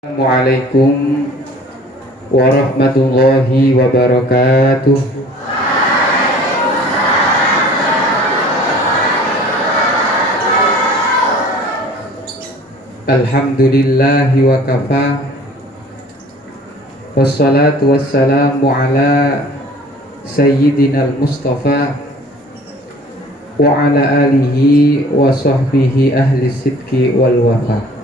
Assalamualaikum warahmatullahi wabarakatuh. Alhamdulillahi wa kafa. Wassalatu wassalamu ala sayyidina al-mustafa wa ala alihi wa sahbihi ahli sidqi wal wafa.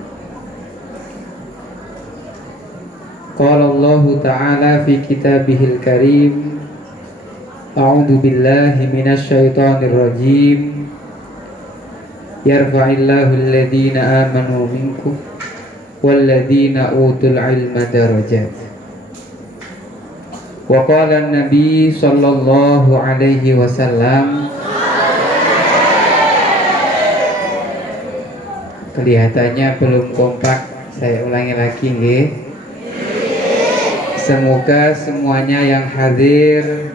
Qala Allah Ta'ala fi kitabihil karim. A'udzu billahi minasy syaithanir rajim. Yarfa'illahu alladhina amanu minkum walladhina utul ilma darajat. Wa qala an-nabi sallallahu alaihi wasallam. Kelihatannya belum kompak. Saya ulangi lagi nggih. Semoga semuanya yang hadir,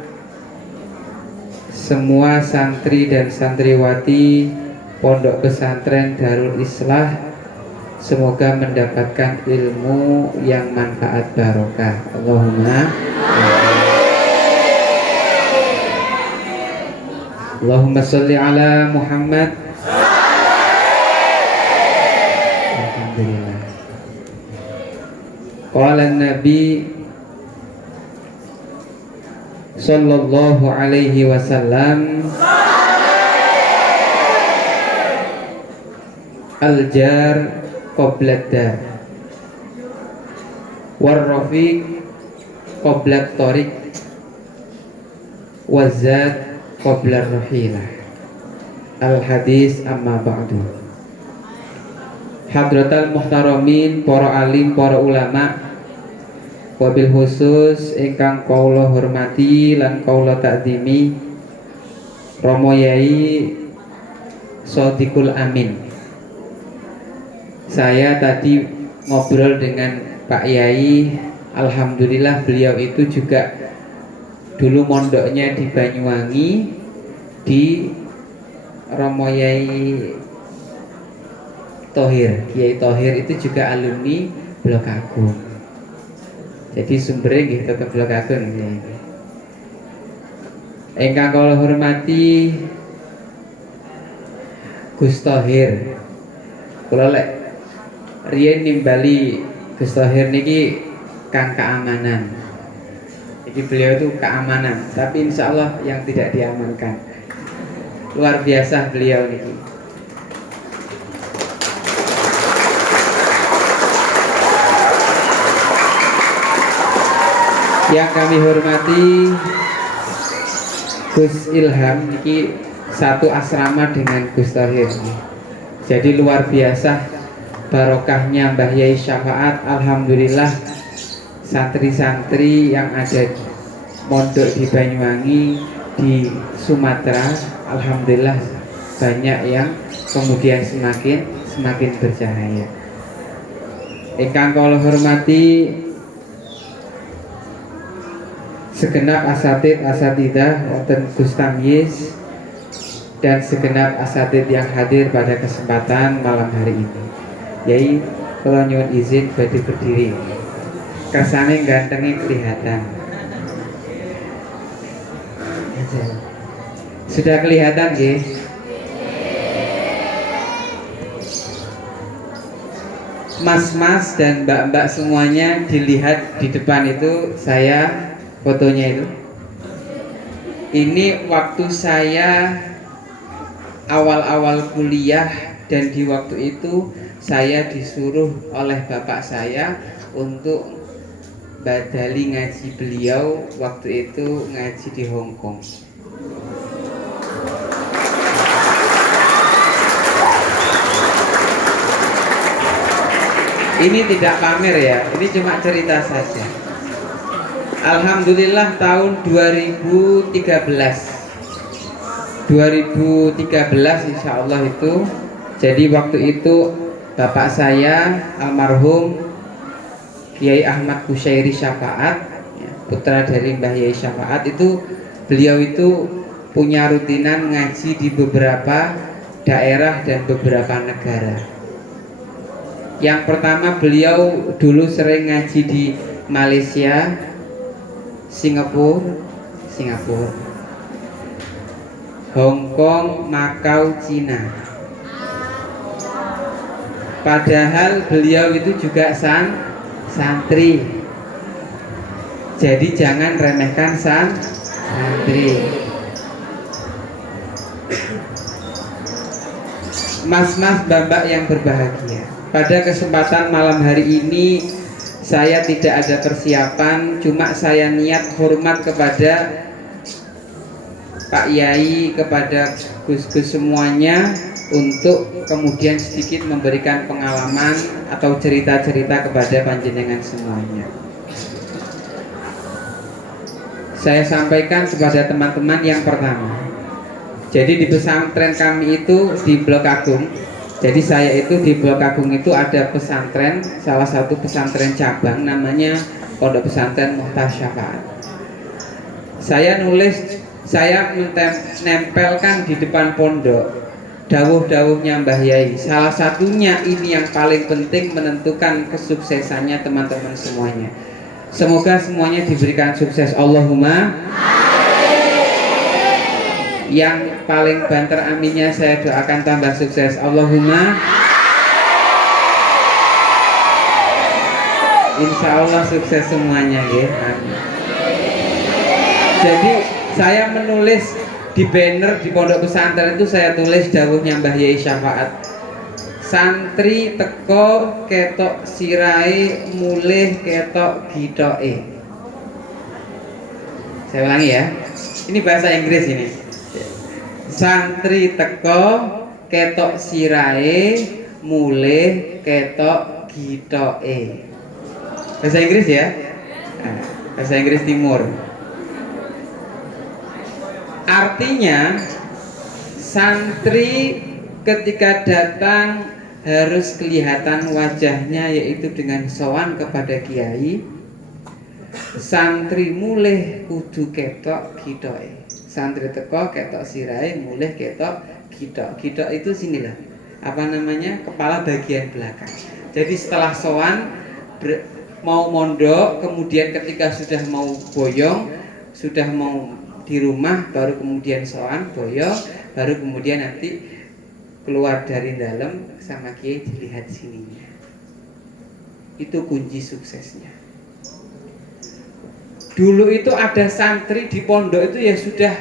semua santri dan santriwati Pondok Pesantren Darul Islah, semoga mendapatkan ilmu yang manfaat barokah. Allahumma sholli ala Muhammad. Alhamdulillah. Qala Nabi sallallahu alaihi wasallam, al-jar qoblad dar war-rafiq qoblad tariq wazad qoblad rahilah. Al-hadis amma ba'du. Hadratal muhtaramin, para alim, para ulama, wabil khusus ingkang kaula hormati lan kaula takzimi, Romo Yai Shodiqul Amin. Saya tadi ngobrol dengan Pak Yai. Alhamdulillah beliau itu juga dulu mondoknya di Banyuwangi, di Romo Yai Thohir. Kiai Thohir itu juga alumni Blok Agung. Jadi sumbernya nggih tetep Blok Agung nggih. Ingkang kula hormati Gus Thohir. Kula lek riyen nimbali Gus Thohir niki Kang Keamanan. Jadi beliau itu keamanan, tapi insya Allah yang tidak diamankan. Luar biasa beliau niki. Yang kami hormati Gus Ilham niki satu asrama dengan Gus Thohir. Jadi luar biasa barokahnya Mbah Yai Syafaat. Alhamdulillah santri-santri yang ada mondok di Banyuwangi, di Sumatera, alhamdulillah banyak yang kemudian semakin bercahaya. Ingkang kula hormati segenap asatidah wonten Gus Tamyiz dan segenap asatid yang hadir pada kesempatan malam hari ini. Yai kula nyuwun izin badhe berdiri. Kersane gantengnya kelihatan. Sudah kelihatan nggih? Mas-mas dan mbak-mbak semuanya dilihat di depan itu, saya fotonya itu. Ini waktu saya awal-awal kuliah, dan di waktu itu saya disuruh oleh bapak saya untuk badali ngaji beliau. Waktu itu ngaji di Hong Kong. Ini tidak pamer ya, ini cuma cerita saja. Alhamdulillah tahun 2013 insya Allah itu. Jadi waktu itu bapak saya almarhum Kiai Ahmad Kusyairi Syafaat, putra dari Mbah Yai Syafaat, itu beliau itu punya rutinan ngaji di beberapa daerah dan beberapa negara. Yang pertama, beliau dulu sering ngaji di Malaysia, Singapura, Hong Kong, Makau, Cina. Padahal beliau itu juga santri. Jadi jangan remehkan santri. Mas-mas, mbak-mbak yang berbahagia, pada kesempatan malam hari ini saya tidak ada persiapan, cuma saya niat hormat kepada Pak Yai, kepada Gus-gus semuanya, untuk kemudian sedikit memberikan pengalaman atau cerita-cerita kepada panjenengan semuanya. Saya sampaikan kepada teman-teman yang pertama. Jadi di pesantren kami itu di Blok Agung. Jadi saya itu di Blok Agung itu ada pesantren, salah satu pesantren cabang namanya Pondok Pesantren Muhtah Syafaat. Saya menempelkan di depan pondok dawuh-dawuhnya Mbah Yai. Salah satunya ini yang paling penting menentukan kesuksesannya teman-teman semuanya. Semoga semuanya diberikan sukses, Allahumma. Yang paling banter aminnya saya doakan tambah sukses, Allahumma. Insya Allah sukses semuanya ya. Amin. Jadi saya menulis di banner di pondok pesantren itu, saya tulis dawuhnya Mbah Yai Syafaat. Santri teko ketok sirai, mulih ketok gitoke. Saya ulangi ya. Ini bahasa Inggris ini. Santri teko ketok sirai, mulih ketok gitoke. Bahasa Inggris ya. Bahasa Inggris Timur. Artinya santri ketika datang harus kelihatan wajahnya, yaitu dengan sowan kepada kiai. Santri mulih kudu ketok gitoke. Santri teko ketok sirai, mulih ketok gitok. Gitok itu sinilah, apa namanya, kepala bagian belakang. Jadi setelah sowan mau mondok, kemudian ketika sudah mau boyong, sudah mau di rumah, baru kemudian sowan boyong, baru kemudian nanti keluar dari dalam sama kiai dilihat sininya. Itu kunci suksesnya. Dulu itu ada santri di pondok itu ya sudah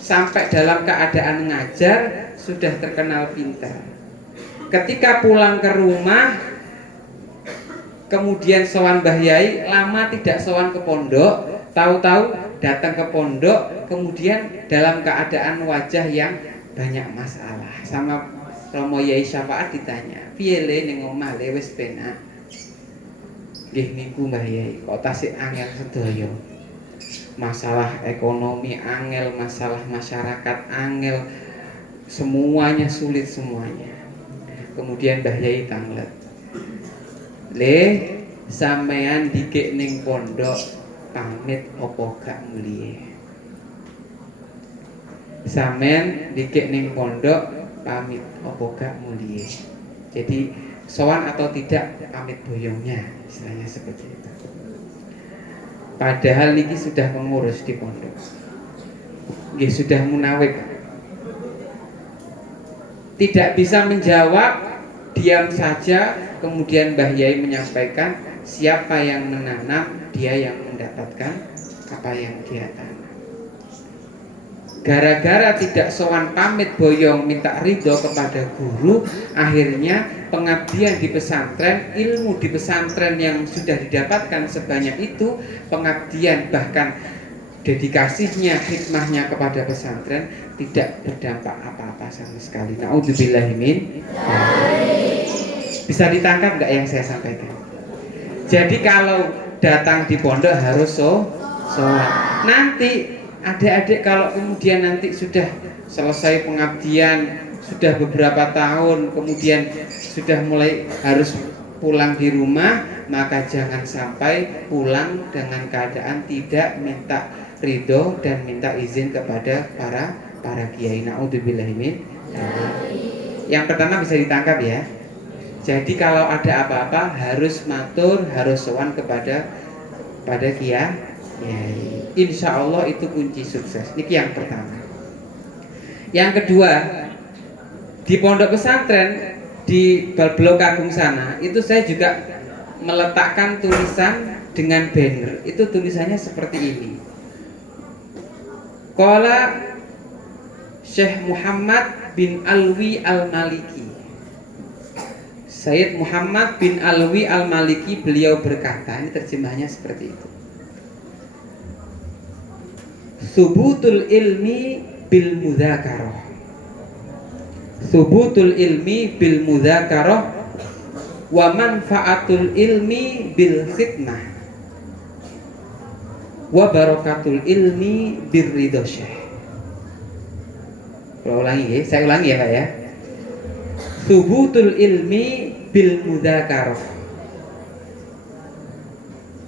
sampai dalam keadaan ngajar, sudah terkenal pintar. Ketika pulang ke rumah, kemudian sowan Mbah Yai, lama tidak sowan ke pondok, tahu-tahu datang ke pondok, kemudian dalam keadaan wajah yang banyak masalah. Sama Romo Yai Syafaat ditanya, piye le ning omah le wis penak? Nggih niku Mbah Yai, kok tasik angel sedaya. Masalah ekonomi angel, masalah masyarakat angel, semuanya sulit semuanya. Kemudian Mbah Yai tanglet, le sampean dikek ning pondok pamit opo gak mulie? Sampean dikek ning pondok pamit opo gak mulie? Jadi sowan atau tidak pamit boyongnya, istilahnya seperti itu. Padahal niki sudah mengurus di pondok, nggih sudah munawib, tidak bisa menjawab, diam saja. Kemudian Mbah Yai menyampaikan, siapa yang menanam, dia yang mendapatkan apa yang dia tanam. Gara-gara tidak sowan pamit boyong minta ridho kepada guru, akhirnya pengabdian di pesantren, ilmu di pesantren yang sudah didapatkan sebanyak itu, pengabdian bahkan dedikasinya, hikmahnya kepada pesantren tidak berdampak apa-apa sama sekali. Naudzubillahi min. Bisa ditangkap nggak yang saya sampaikan? Jadi kalau datang di pondok harus sowan. Nanti adik-adik kalau kemudian nanti sudah selesai pengabdian, sudah beberapa tahun, kemudian sudah mulai harus pulang di rumah, maka jangan sampai pulang dengan keadaan tidak minta ridho dan minta izin kepada para kiai. Naudzubillahi min. Yang pertama bisa ditangkap ya. Jadi kalau ada apa-apa harus matur, harus sowan pada kiai. Insya Allah itu kunci sukses. Ini yang pertama. Yang kedua, di pondok pesantren di Blok Agung sana itu saya juga meletakkan tulisan dengan banner. Itu tulisannya seperti ini. Qala Syekh Muhammad bin Alwi Al-Maliki. Sayyid Muhammad bin Alwi Al-Maliki, beliau berkata, ini terjemahnya seperti itu. Subutul ilmi bil mudzakarah. Subutul ilmi bil mudzakarah wa manfaatul ilmi bil khidmah wa barakatul ilmi bir ridha syekh. Saya ulangi ya Pak ya. Subutul ilmi bil mudzakarah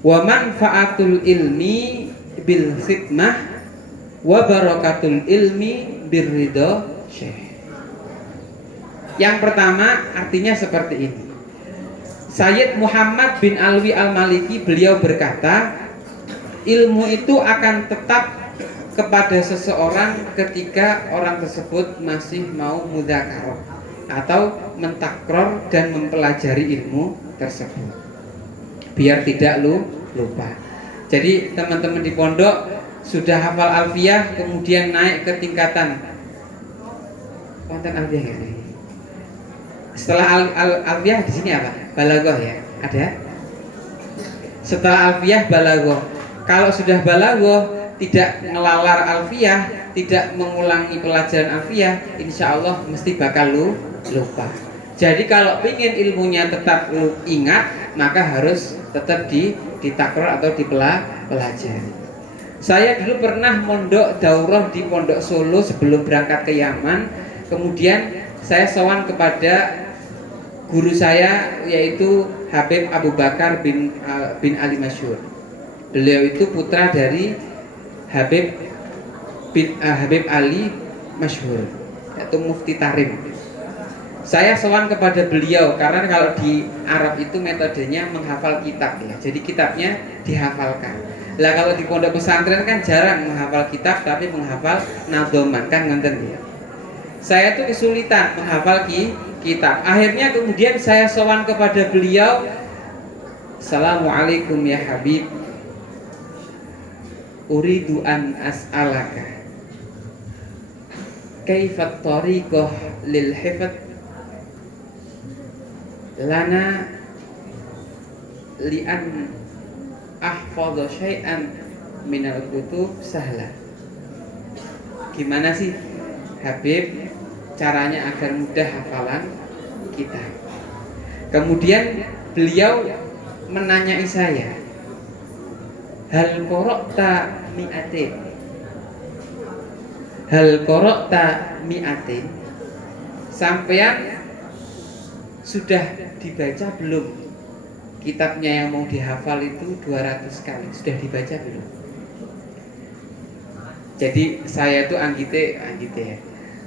wa manfaatul ilmi bil khidmah wa barakatul ilmi bir ridha syekh. Yang pertama artinya seperti ini. Sayyid Muhammad bin Alwi Al-Maliki beliau berkata, ilmu itu akan tetap kepada seseorang ketika orang tersebut masih mau mudzakarah atau mentakror dan mempelajari ilmu tersebut biar tidak lupa. Jadi teman-teman di pondok sudah hafal alfiyah kemudian naik ke tingkatan konten alfiyah ya. Setelah alfiyah di sini apa? Balaghah ya. Ada? Setelah alfiyah balaghah. Kalau sudah balaghah tidak ngelalar alfiyah, tidak mengulangi pelajaran alfiyah, insya Allah mesti bakal lupa. Jadi kalau ingin ilmunya tetap ingat, maka harus tetap ditakror atau dipelajari. Saya dulu pernah mondok daurah di Pondok Solo sebelum berangkat ke Yaman. Kemudian saya sowan kepada guru saya yaitu Habib Abu Bakar bin Ali Masyhur. Beliau itu putra dari Habib Ali Masyhur, yaitu Mufti Tarim. Saya sowan kepada beliau karena kalau di Arab itu metodenya menghafal kitab ya. Jadi kitabnya dihafalkan. Lah kalau di pondok pesantren kan jarang menghafal kitab tapi menghafal nadhoman kan ngenten ya. Saya tuh kesulitan menghafal kitab. Akhirnya kemudian saya sowan kepada beliau. Assalamualaikum ya Habib. Uridu an as'alaka kaifat tariqah lil hifdz lana li'an ahfadha syai'an minal kutub sahla. Gimana sih Habib caranya agar mudah hafalan kitab? Kemudian beliau menanyai saya, hal qara'ta mi'atin? Hal qara'ta mi'atin? Sampean sudah dibaca belum kitabnya yang mau dihafal itu 200 kali? Sudah dibaca belum? Jadi saya itu anggite ya.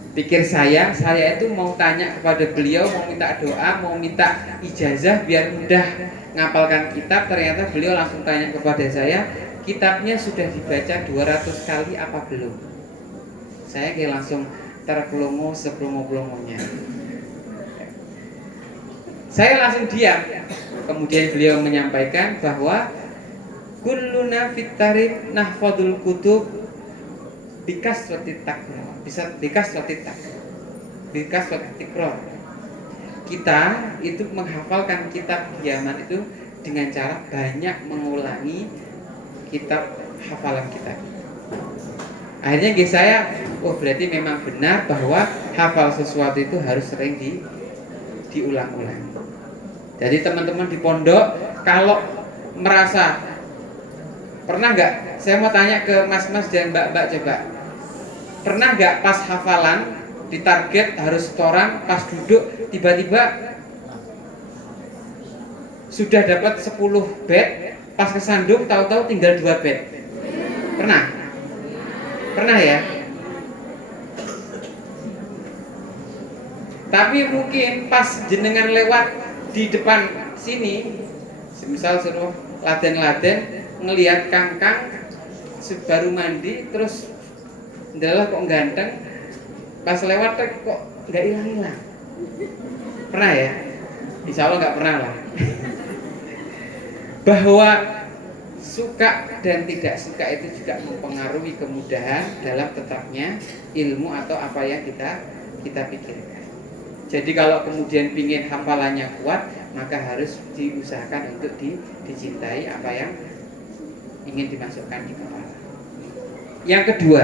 Pikir saya itu mau tanya kepada beliau, mau minta doa, mau minta ijazah biar mudah ngapalkan kitab. Ternyata beliau langsung tanya kepada saya, kitabnya sudah dibaca 200 kali apa belum? Saya kayak langsung terkelongo sepelongo-pelongonya. Saya langsung diam. Kemudian beliau menyampaikan bahwa kulluna fit tarikh nahfadul kutub bikaswati takror. Bisa bikaswati takror. Bikaswati takror. Kita itu menghafalkan kitab di Yaman itu dengan cara banyak mengulangi kitab hafalan kita. Akhirnya saya, berarti memang benar bahwa hafal sesuatu itu harus sering diulang-ulang. Jadi teman-teman di pondok kalau merasa pernah nggak? Saya mau tanya ke mas-mas dan mbak-mbak coba. Pernah nggak pas hafalan ditarget harus setoran, pas duduk tiba-tiba sudah dapat 10 bed, pas kesandung tahu-tahu tinggal 2 bed? Pernah? Pernah ya? Tapi mungkin pas jenengan lewat di depan sini, misal suruh laden-laden ngelihat kangkang baru mandi terus adalah kok ganteng, pas lewat kok nggak hilang-hilang. Pernah ya? Insya Allah nggak pernah lah. Bahwa suka dan tidak suka itu juga mempengaruhi kemudahan dalam tetapnya ilmu atau apa yang kita pikirkan. Jadi kalau kemudian ingin hafalannya kuat, maka harus diusahakan untuk dicintai apa yang ingin dimasukkan di kepala. Yang kedua,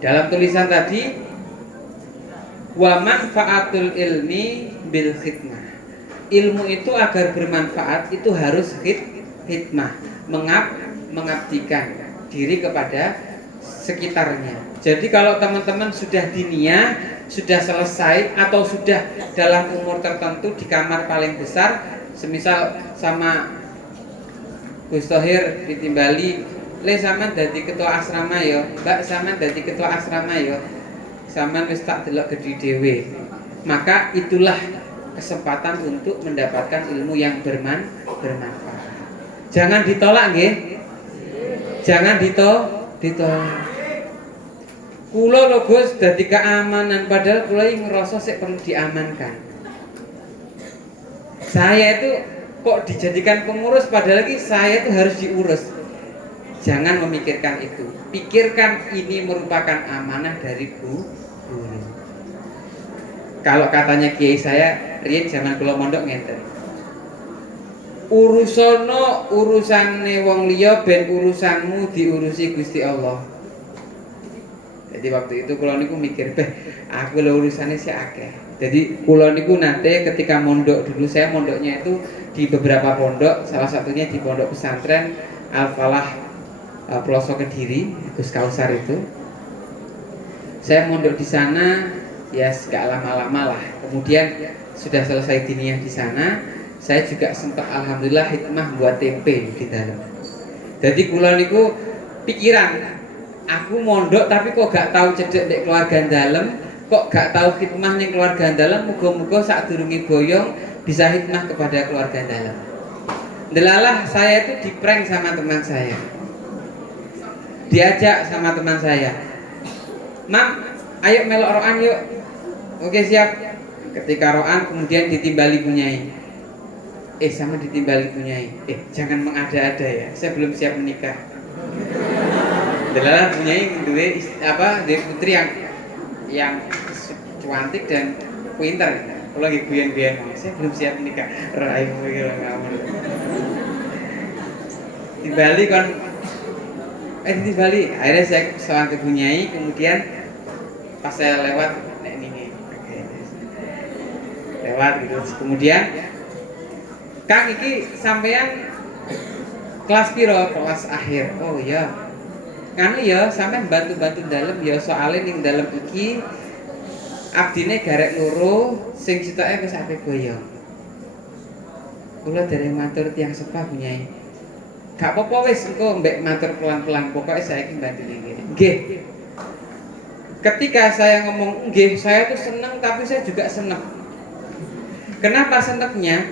dalam tulisan tadi, wa manfaatul ilmi bil khidmah. Ilmu itu agar bermanfaat itu harus khidmah, mengabdikan diri kepada sekitarnya. Jadi kalau teman-teman sudah dinia, sudah selesai atau sudah dalam umur tertentu di kamar paling besar, semisal sama Gus Thohir ditimbali, le sampean dadi ketua asrama ya, Mbak sampean dadi ketua asrama ya, sampean wis tak delok gedhi dhewe. Maka itulah kesempatan untuk mendapatkan ilmu yang bermanfaat. Jangan ditolak nggih. Jangan ditolak. Kula lho Gus dadi keamanan, padahal kula iki ngerasa sik perlu diamankan. Saya itu kok dijadikan pengurus padahal lagi saya itu harus diurus. Jangan memikirkan itu. Pikirkan ini merupakan amanah dari guru. Kalau katanya kiai saya, riyen zaman kula mondok ngenten. Urusono urusane wong liya ben urusanmu diurusi Gusti Allah. Jadi waktu itu kula niku mikir, aku lho urusane sik akeh. Jadi kula niku nate ketika mondok dulu, saya mondoknya itu di beberapa pondok, salah satunya di pondok pesantren Al-Falah Pelosok Kediri, Gus Kausar itu. Saya mondok di sana ya gak lama-lama lah. Kemudian sudah selesai diniyah di sana, saya juga sempat alhamdulillah hikmah buat tempe di dalam. Jadi kula niku pikiran, aku mondok tapi kok gak tahu cedek nek keluarga dalam, kok gak tahu hikmah ning keluarga dalam, muga-muga sadurunge boyong bisa hikmah kepada keluarga dalam. Delalah saya itu diprank sama teman saya. Diajak sama teman saya. Mam, ayo melok roan yuk. Oke siap. Ketika roan kemudian ditimbali punyai. Sama ditimbali punyai. Jangan mengada-ada ya. Saya belum siap menikah. Delalah punyai duwe duwe putri yang cantik dan pintar. Kalau lagi guyon-guyon, saya belum siap menikah. Raimu iki ngawur. Di Bali kan di Bali akhirnya saya sowan ke Bunyai, kemudian pas saya lewat ini lewat gitu, kemudian Kang iki sampean kelas piro? Kelas akhir. Oh iya kan ya sampean bantu-bantu dalem ya, soalnya ning dalem iki abdine garek loro sing sitoke wis ape boyong. Kula dereng matur tiyang sepah Bunyai. Gak apa-apa wis engko mbek matur pelan-pelan, pokoknya saya iki bantu iki. Nggih. Ketika saya ngomong nggih, saya tuh seneng tapi saya juga seneng. Kenapa senengnya?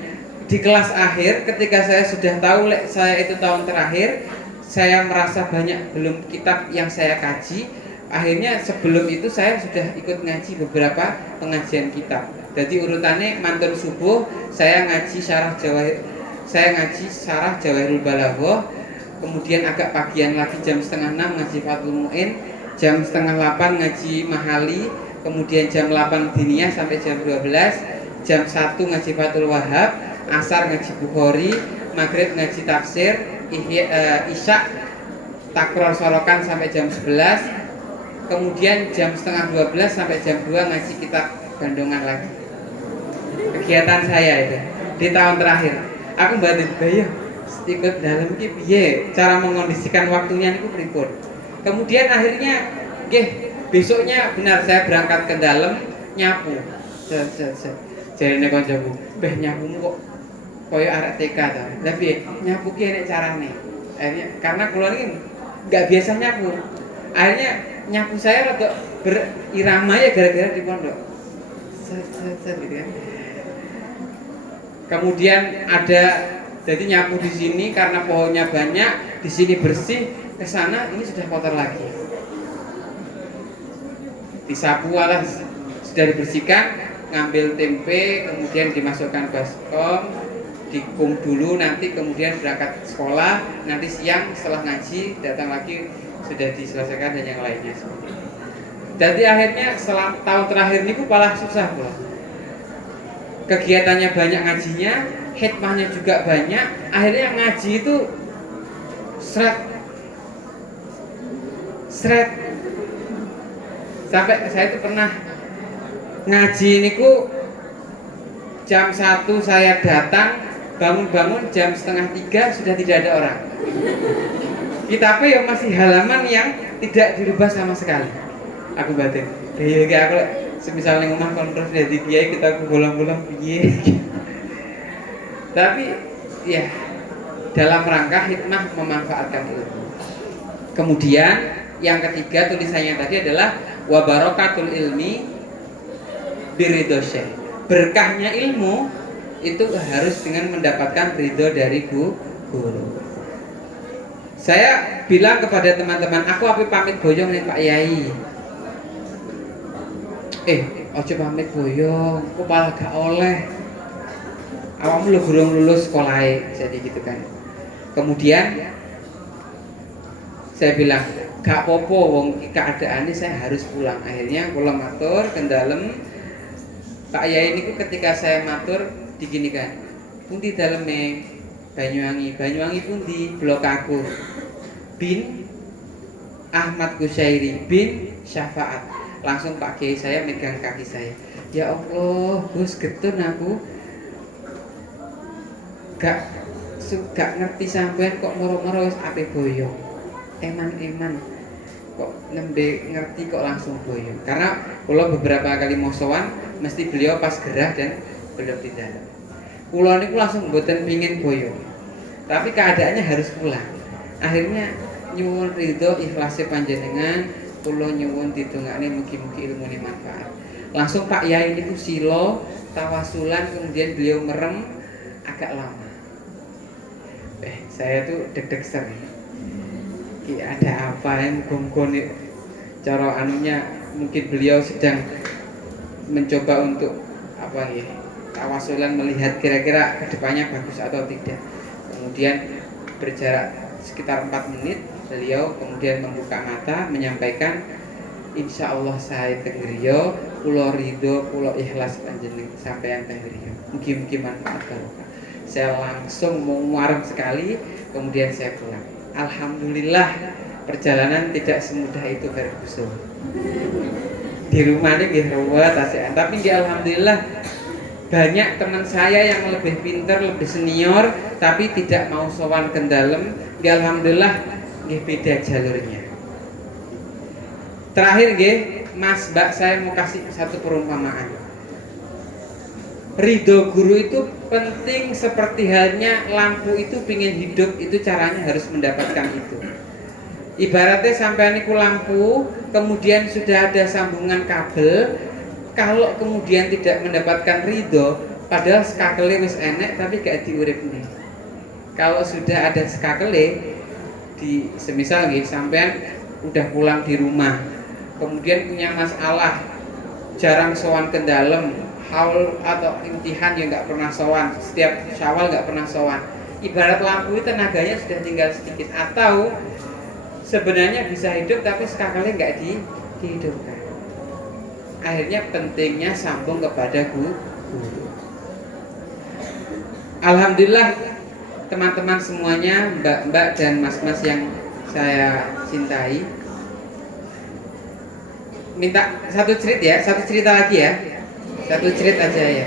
Di kelas akhir ketika saya sudah tahu saya itu tahun terakhir, saya merasa banyak belum kitab yang saya kaji. Akhirnya sebelum itu saya sudah ikut ngaji beberapa pengajian kitab. Jadi urutannya mantun subuh saya ngaji syarah Jawahirul Balaghah, kemudian agak pagian lagi jam 5:30 ngaji Fathul Mu'in, jam 7:30 ngaji Mahali, kemudian jam 8 diniyah sampai jam 12, jam 1 ngaji Fathul Wahab, asar ngaji Bukhari, maghrib ngaji tafsir, isya takror sorokan sampai jam 11, kemudian jam 11:30 sampai jam 2 ngaji kitab Gandongan lagi. Kegiatan saya itu di tahun terakhir. Aku mbak bayar ikut dalam iki piye cara mengondisikan waktunya niku pripun. Kemudian akhirnya besoknya benar saya berangkat ke dalam nyapu. Jarine kancaku, "Beh nyapumu kok koyo arek TK ta." Lah piye? Nyapu ki nek carane. Akhirnya karena kula ini enggak biasa nyapu. Akhirnya nyapu saya rada berirama ya gara-gara di pondok. Gitu kan. Kemudian ada jadi nyapu di sini karena pohonnya banyak, di sini bersih, ke sana ini sudah kotor lagi. Disapu alas sudah dibersihkan, ngambil tempe, kemudian dimasukkan baskom, dikum dulu, nanti kemudian berangkat sekolah, nanti siang setelah ngaji datang lagi sudah diselesaikan dan yang lainnya. Jadi akhirnya setelah tahun terakhir ini malah susah pula. Kegiatannya banyak ngajinya, hikmahnya juga banyak, akhirnya ngaji itu seret sampai saya itu pernah ngaji niku jam 1 saya datang, bangun-bangun jam setengah 3 sudah tidak ada orang. Kitabnya ya masih halaman yang tidak dirubah sama sekali. Aku batin, kayak aku semisal ning omah kontrol dari kiai kita bolong-bolong piye. Tapi ya dalam rangka hikmah memanfaatkan ilmu. Kemudian yang ketiga tulisannya tadi adalah wa barakatul ilmi biridho syekh. Berkahnya ilmu itu harus dengan mendapatkan ridho dari guru. Saya bilang kepada teman-teman, aku api pamit boyong nih Pak Yai. Ojo pamit boyong, aku malah gak oleh. Awakmu lu gurung lulus sekolah, jadi gitu kan. Kemudian saya bilang, gak popo wong keadaannya saya harus pulang. Akhirnya kula matur ke dalem. Pak Yai niku ketika saya matur diginikan. Pundi daleme Banyuwangi pundi blok aku. Bin Ahmad Kusyairi bin Syafaat. Langsung Pak Kiai saya megang kaki saya. Ya Allah, Gus getun aku. Gak ngerti sampean kok moro-moro wis ape boyong. Eman kok nembe ngerti kok langsung boyong. Karena kula beberapa kali mosowan mesti beliau pas gerah dan belum di dalam. Kula niku langsung mboten pingin boyong. Tapi keadaannya harus pulang. Akhirnya nyuwun ridho ikhlase panjenengan, kula nyuwun ditungakne mugi-mugi ilmune manfaat. Langsung Pak Yai niku sila tawasulan, kemudian beliau merem agak lama. Saya tuh deg-deg sering. Ada apa yang gonggon cara anunya, mungkin beliau sedang mencoba untuk apa ya, tawasulan melihat kira-kira kedepannya bagus atau tidak. Kemudian berjarak sekitar 4 menit beliau kemudian membuka mata menyampaikan, insya Allah saya tenggerio, pulau ridho, pulau ikhlas panjenengan sampai yang tenggerio. Mungkin manfaat barokah. Saya langsung memuarem sekali, kemudian saya pulang. Alhamdulillah perjalanan tidak semudah itu Ferguson. Di rumah ini nggih ruwet asean, tapi alhamdulillah banyak teman saya yang lebih pintar, lebih senior, tapi tidak mau sowan ke dalem. Alhamdulillah nggih beda jalurnya. Terakhir nggih, Mas Mbak, saya mau kasih satu perumpamaan. Ridho guru itu penting seperti halnya lampu itu pingin hidup, itu caranya harus mendapatkan itu. Ibaratnya sampai niku lampu, kemudian sudah ada sambungan kabel, kalau kemudian tidak mendapatkan ridho, padahal skakele wis enek tapi gak diuripne. Kalau sudah ada skakele, di semisal nggih sampean udah pulang di rumah, kemudian punya masalah, jarang sowan ke dalem, haul atau imtihan yang nggak pernah sowan, setiap Syawal nggak pernah sowan. Ibarat lampu itu tenaganya sudah tinggal sedikit, atau sebenarnya bisa hidup tapi sekali nggak dihidupkan. Akhirnya pentingnya sambung kepada guru. Alhamdulillah teman-teman semuanya, mbak-mbak dan mas-mas yang saya cintai, minta satu cerita lagi ya. Satu cerita aja ya.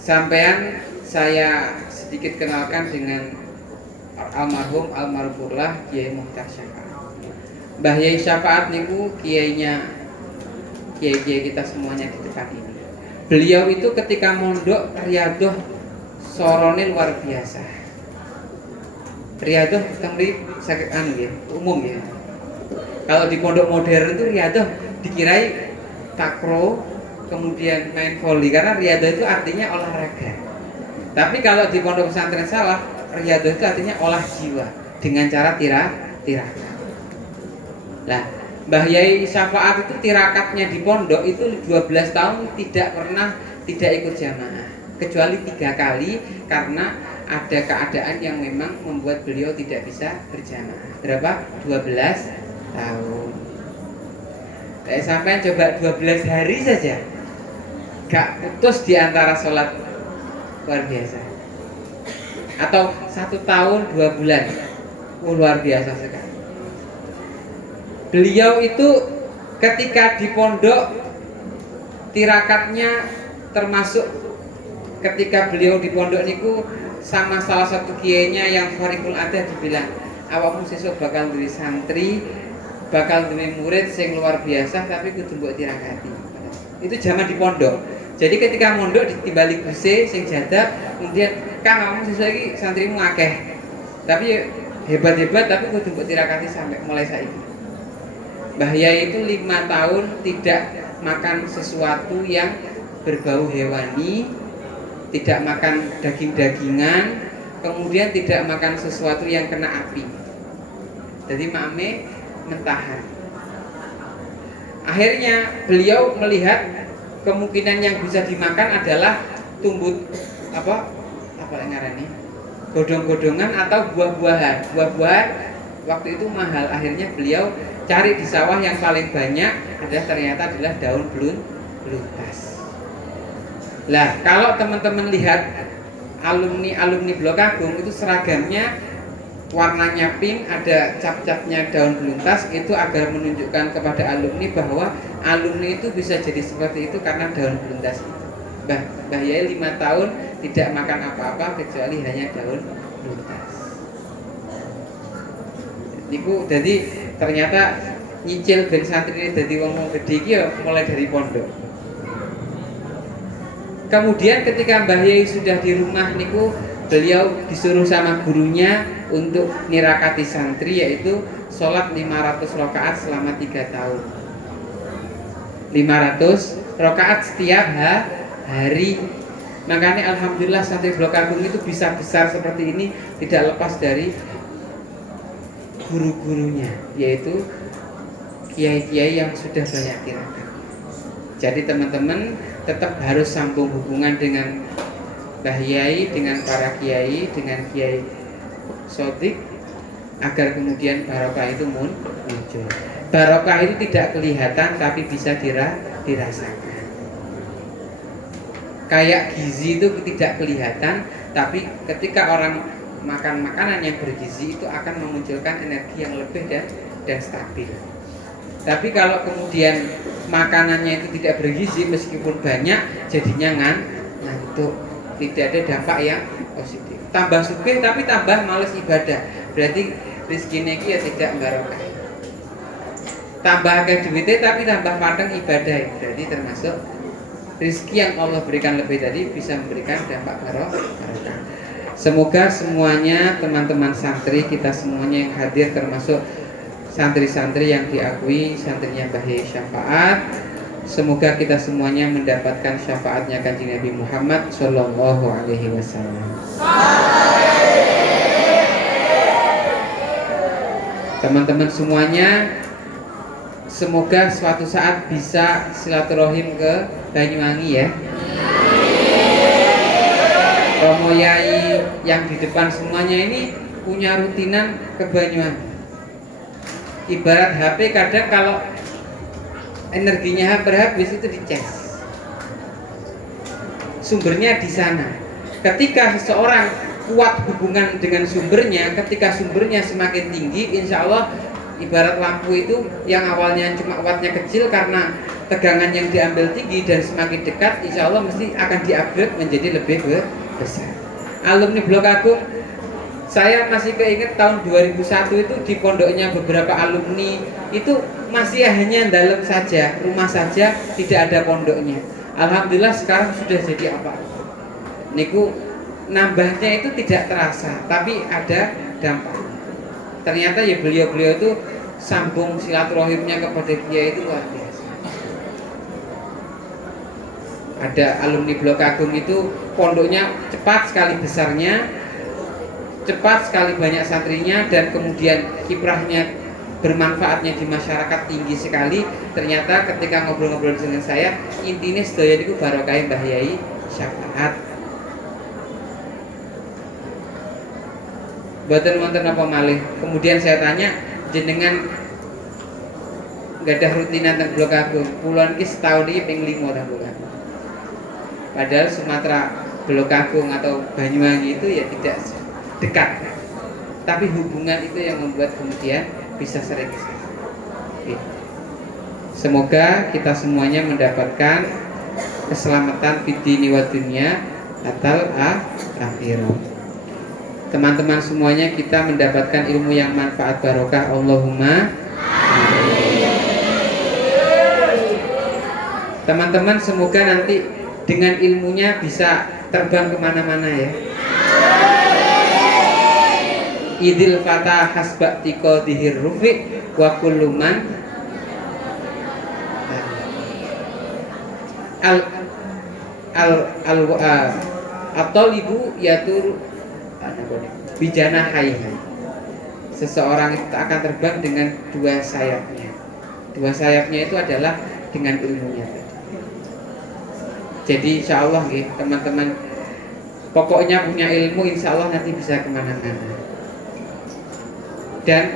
Sampean saya sedikit kenalkan dengan almarhumullah Kiai Muhtar Syafaat. Mbah Yai Syafaat niku kiainya kiai-kiai kita semuanya di depan ini. Beliau itu ketika mondok riyadoh sorone luar biasa. Riyadoh temri sakit ya, umum ya. Kalau di pondok modern itu riyadoh dikirai takro, kemudian main voli, karena riyadhah itu artinya olahraga. Tapi kalau di pondok pesantren Salaf, riyadhah itu artinya olah jiwa dengan cara tirakat. Nah, Mbah Yai Syafaat itu tirakatnya di pondok itu 12 tahun tidak ikut jamaah, kecuali 3 kali karena ada keadaan yang memang membuat beliau tidak bisa berjamaah. Berapa? 12 tahun. Sampai coba 12 hari saja gak putus di antara sholat, luar biasa. Atau 1 tahun 2 bulan, luar biasa sekali. Beliau itu ketika di pondok tirakatnya termasuk ketika beliau di pondok niku sama salah satu kiainya yang Farikul Adah dibilang, awakmu sesuk bakal duwe santri, bakal duwe murid sing luar biasa tapi kudu mbok tirakati. Itu zaman di pondok. Jadi ketika mondok ditimbali guse sing jadah, kemudian Kang awakmu sesuk iki santrimu akeh. Tapi hebat-hebat tapi kudu mbok tirakati sampai mulai saiki. Mbah Yai itu 5 tahun tidak makan sesuatu yang berbau hewani, tidak makan daging-dagingan, kemudian tidak makan sesuatu yang kena api. Jadi mame mentahan. Akhirnya beliau melihat kemungkinan yang bisa dimakan adalah tumbuh apa yang ngarani? Godong-godongan atau buah-buahan. Buah-buahan waktu itu mahal. Akhirnya beliau cari di sawah yang paling banyak ternyata adalah daun beluntas. Lah, kalau teman-teman lihat alumni Blok Agung itu seragamnya warnanya pink, ada cap-capnya daun beluntas, itu agar menunjukkan kepada alumni bahwa alumni itu bisa jadi seperti itu karena daun beluntas itu. Mbah Yai 5 tahun tidak makan apa-apa kecuali hanya daun beluntas. Niku jadi ternyata nyicil ben santri ini jadi wong gede iki ya mulai dari pondok. Kemudian ketika Mbah Yai sudah di rumah niku beliau disuruh sama gurunya untuk nirakati santri, yaitu sholat 500 rakaat selama 3 tahun. 500 rakaat setiap hari. Makanya alhamdulillah santri Blok Agung itu bisa besar seperti ini tidak lepas dari guru-gurunya, yaitu kiai-kiai yang sudah banyak tirakat. Jadi teman-teman tetap harus sambung hubungan dengan Mbah Yai, dengan para kiai, dengan Kiai Sodik, agar kemudian barokah itu muncul. Barokah itu tidak kelihatan tapi bisa dirasakan. Kayak gizi itu tidak kelihatan, tapi ketika orang makan makanan yang bergizi itu akan memunculkan energi yang lebih dan stabil. Tapi kalau kemudian makanannya itu tidak bergizi, meskipun banyak jadinya ngantuk, tidak ada dampak yang positif. Tambah sugih tapi tambah males ibadah, berarti rezekinya ya tidak barokah. Tambah akeh duitnya tapi tambah padang ibadah, berarti termasuk rezeki yang Allah berikan lebih tadi bisa memberikan dampak barokah. Semoga semuanya teman-teman santri kita semuanya yang hadir, termasuk santri-santri yang diakui santrinya Mbah Yai Syafaat, semoga kita semuanya mendapatkan syafaatnya Kanjeng Nabi Muhammad Sallallahu Alaihi Wasallam. Teman-teman semuanya, semoga suatu saat bisa silaturahim ke Banyuwangi ya. Romo Yai yang di depan semuanya ini punya rutinan ke Banyuwangi. Ibarat HP kadang kalau energinya hampir habis itu dicas. Sumbernya di sana. Ketika seseorang kuat hubungan dengan sumbernya, ketika sumbernya semakin tinggi, insya Allah ibarat lampu itu yang awalnya cuma wattnya kecil karena tegangan yang diambil tinggi dan semakin dekat, insya Allah mesti akan di-upgrade menjadi lebih besar. Alumni Blok Agung, saya masih keinget tahun 2001 itu di pondoknya beberapa alumni itu masih hanya dalam saja, rumah saja, tidak ada pondoknya. Alhamdulillah sekarang sudah jadi apa? Niku nambahnya itu tidak terasa, tapi ada dampak. Ternyata ya beliau-beliau itu sambung silaturahimnya kepada kiai itu luar biasa. Ada alumni Blok Agung itu pondoknya cepat sekali besarnya, cepat sekali banyak santrinya, dan kemudian kiprahnya bermanfaatnya di masyarakat tinggi sekali. Ternyata ketika ngobrol-ngobrol dengan saya, intinya sedaya itu barokah Mbah Yai syafaat. Mboten wonten apa malih. Kemudian saya tanya, jenengan gak ada rutinan teng Blok Agung. Kulon iki setahun iki ping 5 teng Blok Agung. Padahal Sumatera Blok Agung atau Banyuwangi itu ya tidak dekat. Tapi hubungan itu yang membuat kemudian bisa sering kesana. Semoga kita semuanya mendapatkan keselamatan fid-dini wa dunya atal akhirah. Teman-teman semuanya, kita mendapatkan ilmu yang manfaat barokah. Allahumma amin. Teman-teman semoga nanti dengan ilmunya bisa terbang kemana-mana ya. Idil fata hasba tiqadihir rufi wa kulluman atau ibu yatur bijana hayha. Seseorang itu akan terbang dengan dua sayapnya. Dua sayapnya itu adalah dengan ilmunya. Jadi insya Allah ya, teman-teman, pokoknya punya ilmu insya Allah nanti bisa kemana-mana dan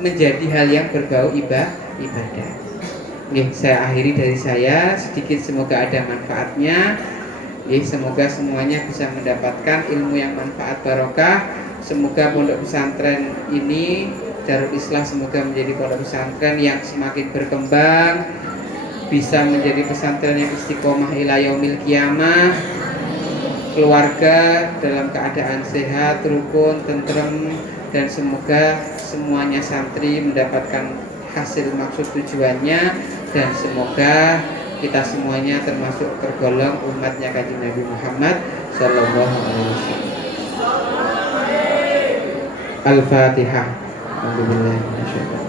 menjadi hal yang berbau ibadah. Nih, saya akhiri dari saya sedikit, semoga ada manfaatnya. Semoga semuanya bisa mendapatkan ilmu yang manfaat barokah. Semoga pondok pesantren ini, Darul Islah, semoga menjadi pondok pesantren yang semakin berkembang, bisa menjadi pesantren yang istiqomah ila yaumil qiyamah. Keluarga dalam keadaan sehat, rukun, tentrem, dan semoga semuanya santri mendapatkan hasil maksud tujuannya, dan semoga kita semuanya termasuk tergolong umatnya Kanjeng Nabi Muhammad sallallahu alaihi wasallam. Al-Fatihah. Alhamdulillah.